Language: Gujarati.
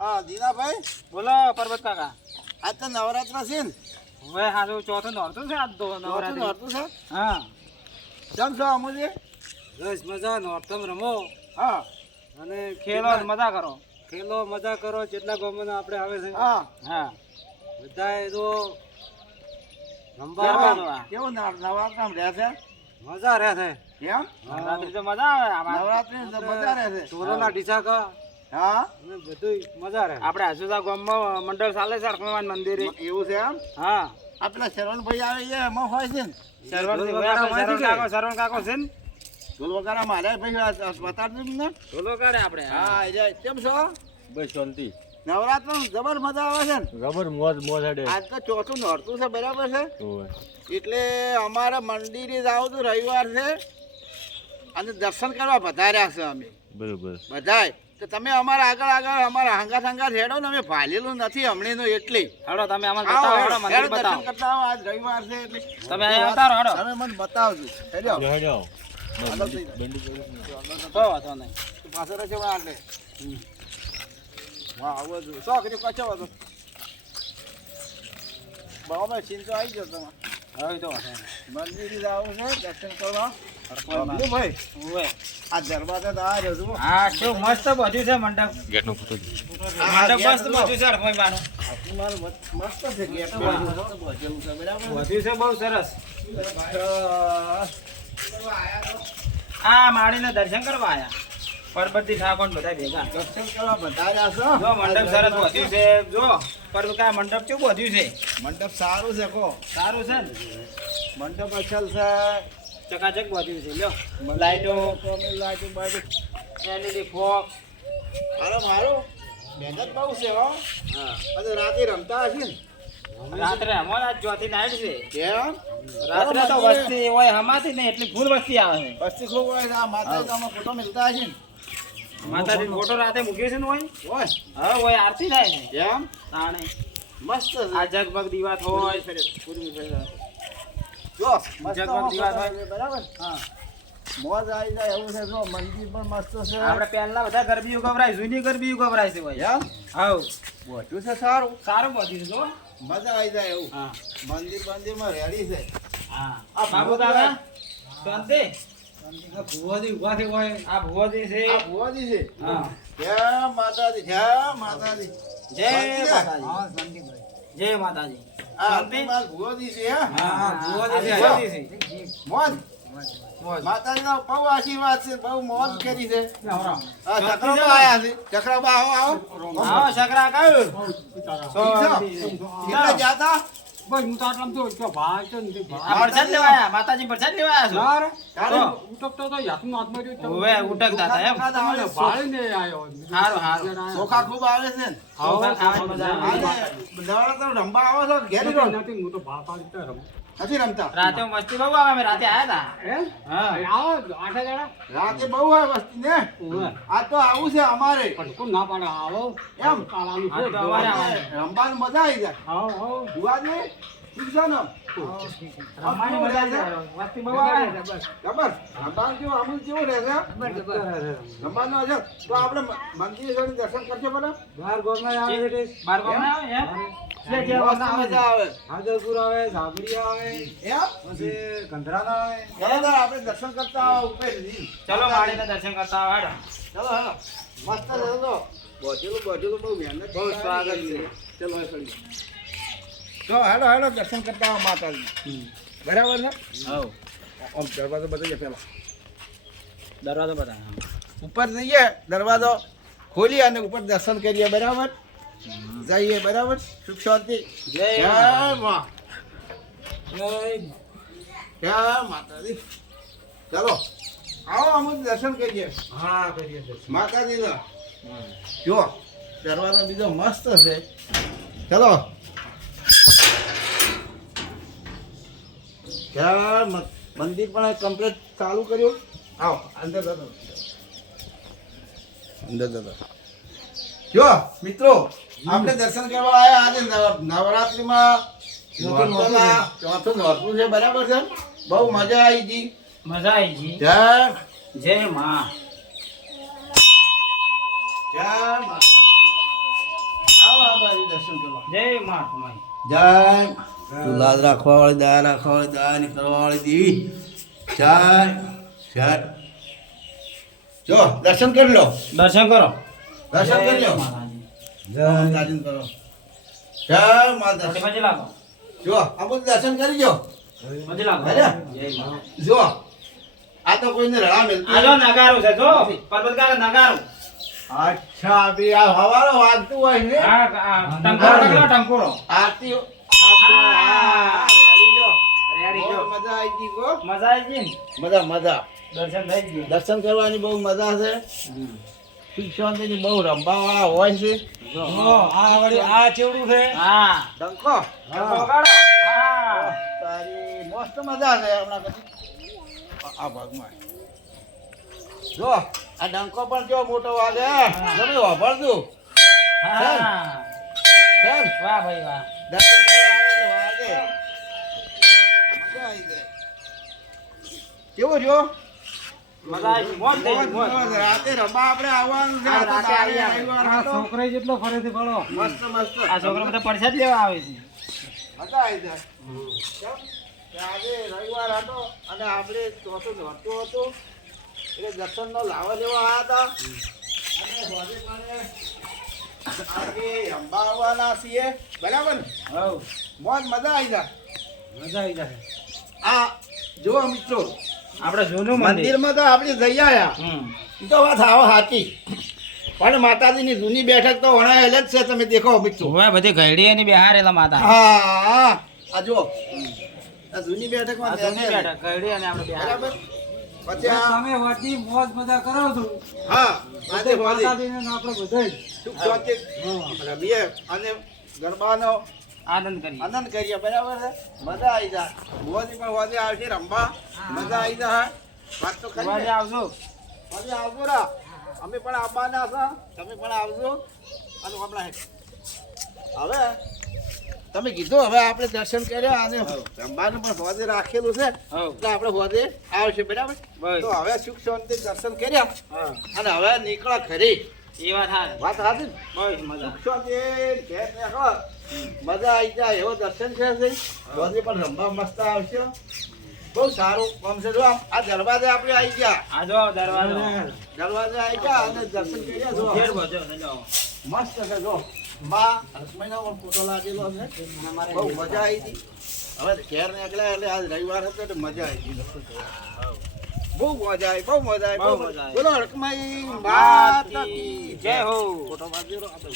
હા દીનાભાઈ બોલો પરબત કાકા. આજ તો નવરાત્ર છે ને? હવે હાલો ચોથું નોરતું છે આજ તો નવરાત્રી. નોરતું છે? હા કેમ છો અમુજી? બસ મજા નોરતમ રમો હા અને ખેલો મજા કરો. ખેલો મજા કરો જેટલા ગામમાં આપણે આવે છે. હા હા બધા એ તો કેવું નવરાત્રામાં રહે છે? મજા રહે છે. કેમ નવરાત્રી તો મજા આવે. નવરાત્રી તો મજા રહે છે. ચોરોના ઢીસા કા હા બધું મજા રહે. આપણે આજુદા ગામમાં મંડળ ચાલે છે હનુમાન મંદિરે. એવું છે એમ? હા આપણા શરવણભાઈ આવે છે એમાં હોય છે ને? શરવણ કાકો છે ને ઢોલ વગાડા મારે ભાઈ બતાડજો ને. ઢોલો કાઢે આપણે. હા કેમ છો? બસ શાંતિ. નવરાત્ર જબર મજા આવે છે ને? જબર મોજ મોજ હેડે. આજ તો ચોથું નોરતું છે બરાબર છે? એટલે અમારા મંદિરે જાવ તો રવિવાર છે અને દર્શન કરવા વધાર્યા છે અમે. બરોબર. બધાય તો તમે અમારા આગળ અમારા હંગાત હેડો ને અમે ભાલેલું નથી હમણાંનું એટલે. હેડો તમે અમને બતાવો. હેડો મંદિર દર્શન બતાવો. કરતા આવો. આજ રવિવાર છે એટલે તમે અહીંયા અવતારો હેડો. તમે મને બતાવજો. હેડો હેડો. તો વાતો નહીં. પાછળ રહેજો આટલે. વાહ આવો જો શોખ કચો હતો. બાબા ચિંતો આવી ગયો તમે. હવે તો વાતો મંદિરે જવું છે દર્શન કરવા. નહીં. ભાઈ ઓવે. આ દરવાજા તો આ રહ્યો. હા શું મસ્ત બધું છે મંડપ. ગેટનો ફોટો. મંડપ મસ્ત બધું છે હરખોઈ બાનું. મસ્ત છે ગેટ બધું છે બરાબર. બધું છે બહુ સરસ. આ માળીને દર્શન કરવા આયા. પરબતી ઠાકોર બધા ભેગા દર્શન કરવા વધાર્યા છો. જો મંડપ સરસ બધું છે. જો પર કા મંડપ કેવું બધું છે. મંડપ સારું છે કો. સારું છે ને મંડપ અસલ છે. ચકાચક બધું છે. લ્યો લાઈટો લાઈટો બાઈટો એલઈડી ફોક. અરે મારું મહેનત બહુ છે હો. હા અને રાતે રમતા હશે ને? રાત્રે અમારા ચોથી નાઈટ છે. કેમ રાત્રે તો વસ્તી હોય હમાતી ને એટલી ફૂલ વસ્તી આવે છે. વસ્તી ખૂબ હોય. આ માતા તો આમાં ફોટો મિલતા હશે ને? માતાજી ફોટો રાતે મૂક્યો છે ને હોય. હોય હા હોય આરતી થાય ને. કેમ તાણે મસ્ત છે. આ જગમગ દીવાત હોય. જો મસ્ત જગમગ દીવાત હોય. બરાબર. હા મોજ આવી જાય એવું છે. જો મંદિર પણ મસ્ત છે. આપણે પહેલા બધા ગરબીઓ ગવરાય જૂની ગરબીઓ ગવરાય છે ભાઈ. એમ હાઉ બધું છે સારું. સારું બધું છે જો. મજા આવી જાય એવું. હા મંદિરમાં રેડી છે. હા આ બાબુ દાદા શાંતિ. ભુવાજી ઉભા થઈ હોય. આ ભુવાજી છે. આ ભુવાજી છે. હા જય માતાજી જય માતાજી. જય શાંતિ માતાજી. જય માતાજી. આ શાંતિ. અંતિમમાં ભુવાજી છે. હા ભુવાજી છે. મોજ મોજ. માતાજીનો બહુ આશીર્વાદ છે. બહુ મોજ કરી છે. આ શાંતિ ચક્રબા છે. આયા છે. ચક્રબા આવો આવો. આવો શકરા કયું કેટલા જાતા? આ પ્રસાદ લેવાયા. માતાજી પ્રસાદ લેવાયા છો. હવે ઉટકતા હતા એમ. હારું હારું. ચોખા ખૂબ આવે છે ને? ચોખા ખાવાની મજા આવે. આજે નવરાત્રી રમવા આવો છો ઘેરી રહો? નથી રમતા? રાતે મસ્તી બહુ આવે. અમે રાતે આયા હતા. હા રાતે બહુ હોય વસ્તી ને. આ તો આવું છે અમારે એમ. આ તો અમારે આવવાનું. રમવાની મજા આવી જાય. ભુવાજી ઠીક છે ને? રમવાની મજા આવે. મસ્તી બહુ આવે. જબર રમવાનું કેવું અમુલ કેવું રહેશે? રમવાનું હશે તો આપણે મંદિરે જઈને દર્શન કરજો બરાબર. બાર ગામના આવે એમ. એટલે જે મસ્ત આવે મજા આવે. હાજરપુર આવે, ઝાબડી આવે, એમ પછી ગંધરાના આવે. બરાબર આપણે દર્શન કરતા ઉપર ચલો માળીને દર્શન કરતા આવે. ચલો હેલો મસ્ત છે તો બોજેલું બહુ મહેનત બહુ સ્વાગત છે. ચલો હેલો તો હેલો દર્શન કરતા આવો માતાજી. બરાબર ને? હા આમ દરવાજો બતાવીએ પેલા દરવાજો બધા. ઉપર જઈએ દરવાજો ખોલી અને ઉપર દર્શન કરીએ. બરાબર જઈએ. બરાબર સુખ શાંતિ. જય મા જય માતાજી. ચલો આવો અમુક દર્શન કરીએ. હા કરીએ માતાજીનો જો દરવાજો બીજો મસ્ત છે. ચલો ક્યાં મંદિર પણ કમ્પ્લીટ ચાલુ કર્યું. આવો અંદર દાદા જો મિત્રો આપણે દર્શન કરવા આવ્યા. આજે નવરાત્રીમાં ચોથું નોરતું છે. બરાબર છે. બહુ મજા આવી ગઈ. મજા આવી ગઈ. જય જય માં. જય મા. દર્શન કરવા. જય માં ઉમાઈ. જય તું લાજ રાખવા વાળી દયા રાખવા વાળી દયા ની કરવા વાળી દેવી. જય જય જો દર્શન કરી લો. દર્શન કરો. દર્શન કરી લો. માતાજી. જય માતાજી કરો. જય માતા. પછી લાગો. જો આ બધું દર્શન કરી જો. પછી લાગો. અરે. જય માં. જો આ તો કોઈને રડા મેલતી આ જો નગારો છે જો પર્વત કાકા નગારો. અચ્છા બી આ હવારો વાગતું હોય ને આ ટંકોરો કેટલો ટંકોરો. આરતી હા. રેડી જો રેડી જો. બહુ મજા આવી ગઈ ગો. મજા આવી ગઈ ને? મજા મજા દર્શન થઈ ગયું. દર્શન કરવાની બહુ મજા છે. સુખ શાંતિની બહુ રંબાવાળા હોય છે. જો આ વળી આ ચેવડું છે. હા. ડંકો ટંકો વગાડો. હા. તારી મસ્ત મજા છે હમણાં પછી આ ભાગમાં જો આ ડંકો પણ કેવો મોટો વાગે તમે વાપરજો હા. કેમ વાહ ભાઈ વાહ. દર્શન કરવા આવે એટલે વાગે મજા આવી જાય કેવો રહ્યો મજા આવી મોજ થઈ ગઈ, મોજ. રાતે રમવા આપણે આવવાનું છે. હા, આ તો રાતે તારે આવી રવિવાર આ હતો. છોકરો જેટલો ફરેથી ફળો. મસ્ત મસ્ત આ છોકરો બધા પરસાદ લેવા આવે છે. મજા આવી જાય કેમ? કે આજે રવિવાર હતો અને આપણે ચોથું નહોતું હતું એટલે દર્શનનો લાવો લેવા આવ્યા હતા અને હોજે પાણે આજે અંબા આવવાના છીએ બરાબર ને હઉ. મોજ મજા આવી જાય મજા આવી જાય. આ જુઓ મિત્રો આપણે જૂનું મંદિર. મંદિરમાં તો આપણે જઈ આવ્યા એ તો વાત આવો સાચી પણ માતાજીની જૂની બેઠક તો વણાયેલ જ છે તમે દેખો મિત્રો ઓય બધી ઘડી એની બેહારેલા માતા. હા આ જુઓ આ જૂની બેઠકમાં આ જૂની બેઠક બેઠક ઘડી અને આપણે બેહારેલા. બરાબર પછી આ તમે વટી મોજ મજા કરો છો. હા આજે હોળી માતાજીને ને આપણે બધાય સુખ શાંતિ રમીએ અને ગરબાનો આનંદ કરીએ. આનંદ કરીએ બરાબર છે મજા આવી જાય હોળી પણ હોળી આવશે રમવા મજા આવી જાય વાત તો વાજે ખરી આવજો. હોળી આવજો રા અમે પણ આવવાના છે તમે પણ આવજો અને હમણાં હવે તમે કીધું હવે આપણે દર્શન કર્યા અને રમવાનું પણ હોદે રાખેલું છે હઉ. એટલે આપણે હોદે આવશે બરાબર બસ. તો હવે સુખ શાંતિ દર્શન કર્યા હા. અને હવે નીકળ્યા ઘરે એ વાત હારી. વાત સાચી ને બસ મજા. સુખ શાંતિ ઘેર નીકળો મજા આવી જાય એવો દર્શન છે હોદે પણ રમવા મસ્ત આવશે બહુ સારું કામ છે જો આ દરવાજે આપણે આવી ગયા આ જો દરવાજો. દરવાજે આવી ગયા અને દર્શન કર્યા જો ઘેર ભજો સમજો. મસ્ત છે જો માં લક્ષ્મીનો પણ ફોટો લાગેલો છે બહુ મજા આવી હતી હવે ઘેર નીકળ્યા એટલે આજ રવિવાર હતો એટલે મજા આવી ગઈ દર્શન કરવા. બહુ મજા આવી બહુ મજા આવી બહુ મજા આવી. બોલો હડકમાઈ માતા માતા કી કી જય હો. ફોટો પાડજો આપણે